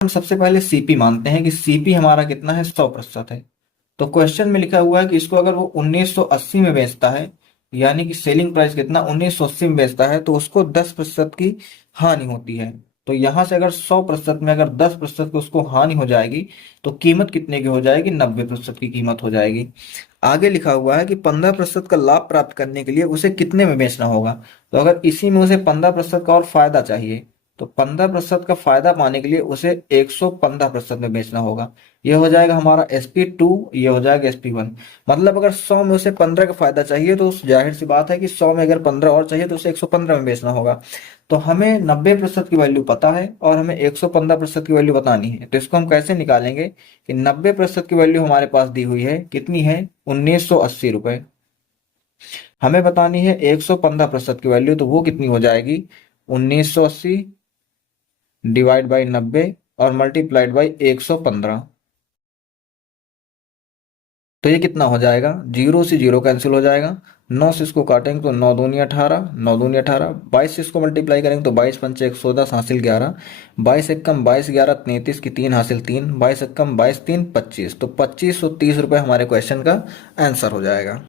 हम सबसे पहले सीपी मानते हैं कि सीपी हमारा कितना है, 100% है। तो क्वेश्चन में लिखा हुआ है कि इसको अगर वो 1980 में बेचता है, यानी कि सेलिंग प्राइस कितना 1980 में बेचता है, तो उसको 10% की हानि होती है। तो यहां से अगर 100% में अगर 10% की उसको हानि हो जाएगी, तो कीमत कितने की हो जाएगी, 90% की कीमत हो जाएगी। आगे लिखा हुआ है कि 15% का लाभ प्राप्त करने के लिए उसे कितने में बेचना होगा। तो अगर इसी में उसे 15% का और फायदा चाहिए, तो 15% का फायदा पाने के लिए उसे 115% में बेचना होगा। ये हो जाएगा हमारा SP2, ये हो जाएगा SP1। मतलब अगर 100 में उसे 15 का फायदा चाहिए, तो जाहिर सी बात है कि 100 में अगर 15 और चाहिए तो उसे 115 में बेचना होगा। तो हमें 90% की वैल्यू पता है और हमें 115% की वैल्यू बतानी है। तो इसको हम कैसे निकालेंगे कि 90% की वैल्यू हमारे पास दी हुई है, कितनी है, 1980 रुपए। हमें बतानी है 115% की वैल्यू, तो वो कितनी हो जाएगी, 1980 डिवाइड बाई 90 और मल्टीप्लाइड बाई 115। तो ये कितना हो जाएगा, जीरो से जीरो कैंसिल हो जाएगा, 9 से इसको काटेंगे तो 9 दूनी 18, 9 दूनी 18, 22 से इसको मल्टीप्लाई करेंगे तो 22 पंचे 110 हासिल 11, 22 एकम 22 11 33 की 3 हासिल 3, 22 एकम 22 3 25। तो 2530 रुपये हमारे क्वेश्चन का आंसर हो जाएगा।